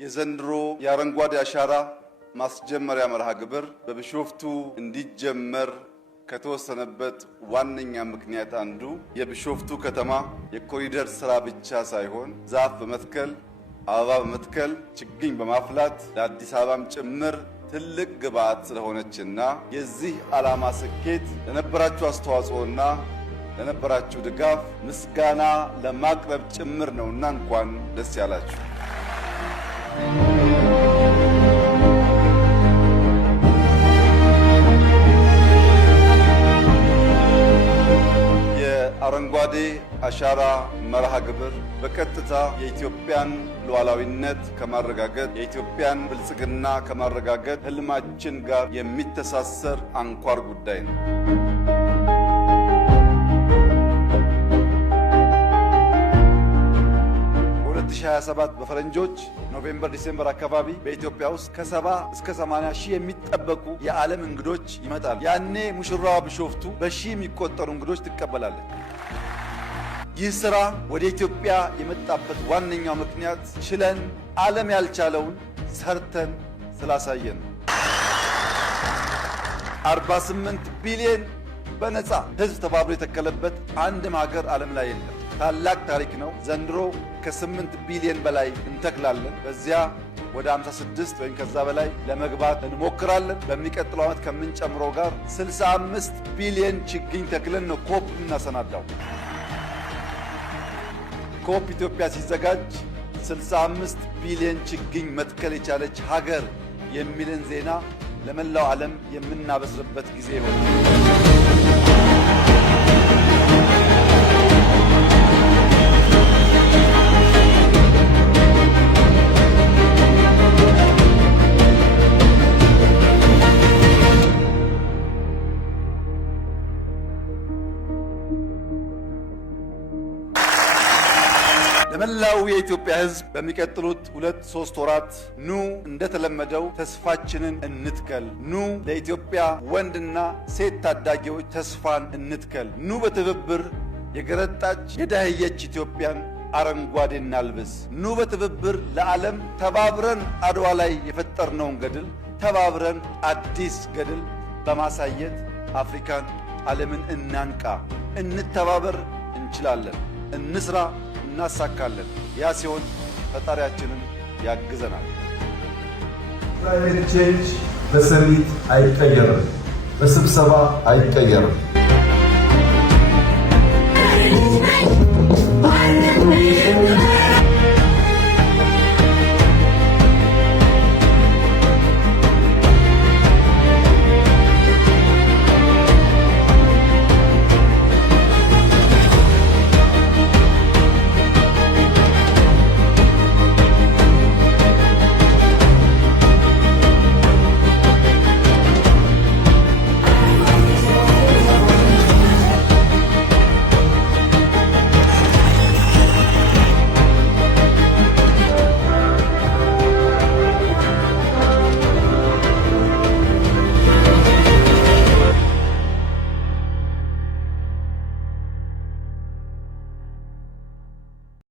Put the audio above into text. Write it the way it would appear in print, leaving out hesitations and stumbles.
የዘንድሮ የአረንጓዴ አሻራ ማስጀመሪያ መርሃ ግብር በቢሾፍቱ እንዲጀመር ከተወሰነበት ዋነኛ ምክንያት አንዱ የቢሾፍቱ ከተማ የኮሪደር ስራ ብቻ ሳይሆን ዛፍ በመትከል አበባ በመትከል ችግኝ በማፍላት ለአዲስ አበባም ጭምር ትልቅ ግብዓት ስለሆነችና የዚህ ዓላማ ስኬት ለነበራችሁ አስተዋጽኦና ለነበራችሁ ድጋፍ ምስጋና ለማቅረብ ጭምር ነውና እንኳን ደስ ያላችሁ። የአረንጓዴ አሻራ መርሃ ግብር በቀጥታ የኢትዮጵያን ሉዓላዊነት ከማረጋገጥ የኢትዮጵያን ብልጽግና ከማረጋገጥ ህልማችን ጋር የሚተሳሰር አንኳር ጉዳይ ነው። በ2027 በፈረንጆች ኖቬምበር ዲሴምበር አካባቢ በኢትዮጵያ ውስጥ ከ70 እስከ 80 ሺህ የሚጠበቁ የዓለም እንግዶች ይመጣሉ። ያኔ ሙሽራዋ ቢሾፍቱ በሺህ የሚቆጠሩ እንግዶች ትቀበላለች። ይህ ስራ ወደ ኢትዮጵያ የመጣበት ዋነኛው ምክንያት ችለን ዓለም ያልቻለውን ሰርተን ስላሳየን ነው። 48 ቢሊዮን በነፃ ህዝብ ተባብሮ የተከለበት አንድም ሀገር ዓለም ላይ የለም። ታላቅ ታሪክ ነው። ዘንድሮ ከ8 ቢሊዮን በላይ እንተክላለን። በዚያ ወደ 56 ወይም ከዛ በላይ ለመግባት እንሞክራለን። በሚቀጥለው ዓመት ከምንጨምረው ጋር 65 ቢሊዮን ችግኝ ተክለን ነው ኮፕ እናሰናዳው። ኮፕ ኢትዮጵያ ሲዘጋጅ 65 ቢሊዮን ችግኝ መትከል የቻለች ሀገር የሚልን ዜና ለመላው ዓለም የምናበስርበት ጊዜ ይሆናል። ለመላው የኢትዮጵያ ሕዝብ በሚቀጥሉት 2-3 ወራት ኑ እንደተለመደው ተስፋችንን እንትከል። ኑ ለኢትዮጵያ ወንድና ሴት ታዳጊዎች ተስፋን እንትከል። ኑ በትብብር የገረጣች የዳህየች ኢትዮጵያን አረንጓዴ እናልብስ። ኑ በትብብር ለዓለም ተባብረን አድዋ ላይ የፈጠርነውን ገድል ተባብረን አዲስ ገድል በማሳየት አፍሪካን፣ ዓለምን እናንቃ። እንተባበር፣ እንችላለን። እንስራ፣ እናሳካለን። ያ ሲሆን ፈጣሪያችንን ያግዘናል። ክላይሜት ቼንጅ በሰሚት አይቀየርም፣ በስብሰባ አይቀየርም።